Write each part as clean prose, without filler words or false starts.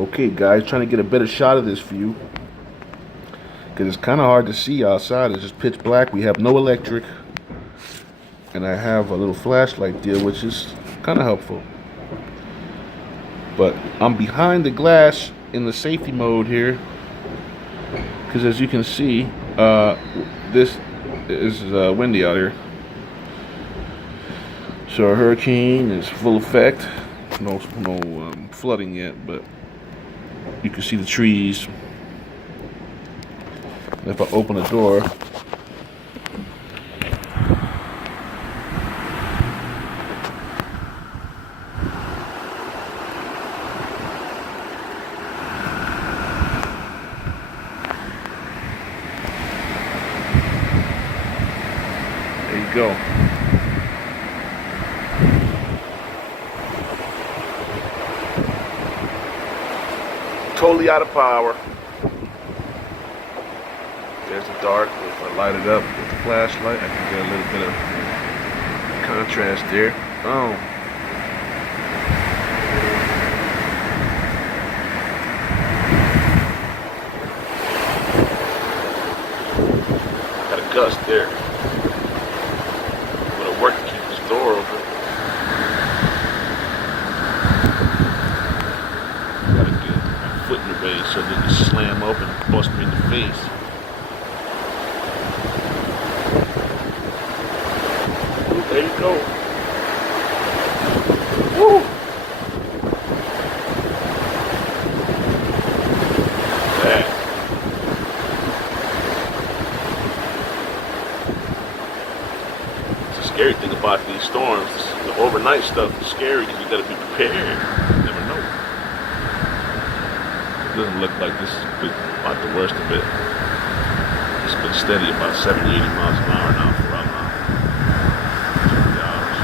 Okay, guys, trying to get a better shot of this view because it's kind of hard to see outside. It's just pitch black. We have no electric, and I have a little flashlight there, which is kind of helpful. But I'm behind the glass in the safety mode here because, as you can see, this is windy out here. So a hurricane is full effect. No flooding yet, but you can see the trees. And if I open the door, there you go. Totally out of power. There's the dark. If I light it up with the flashlight, I can get a little bit of contrast there. Oh. Got a gust there. I'm gonna work to keep this door open. Gotta get my foot in the way so it doesn't slam open and bust me in the face. There you go. Woo! That. It's a scary thing about these storms. The overnight stuff is scary because you gotta be prepared. You never know. It doesn't look like this is about the worst of it. It's been steady about 70, 80 miles an hour now for about 2 hours.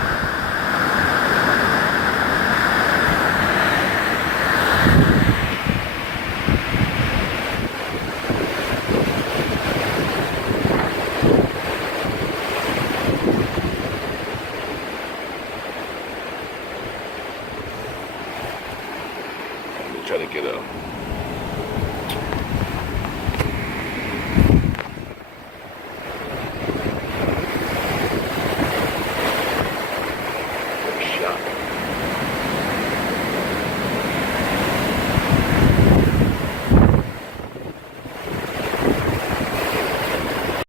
Let me try to get up.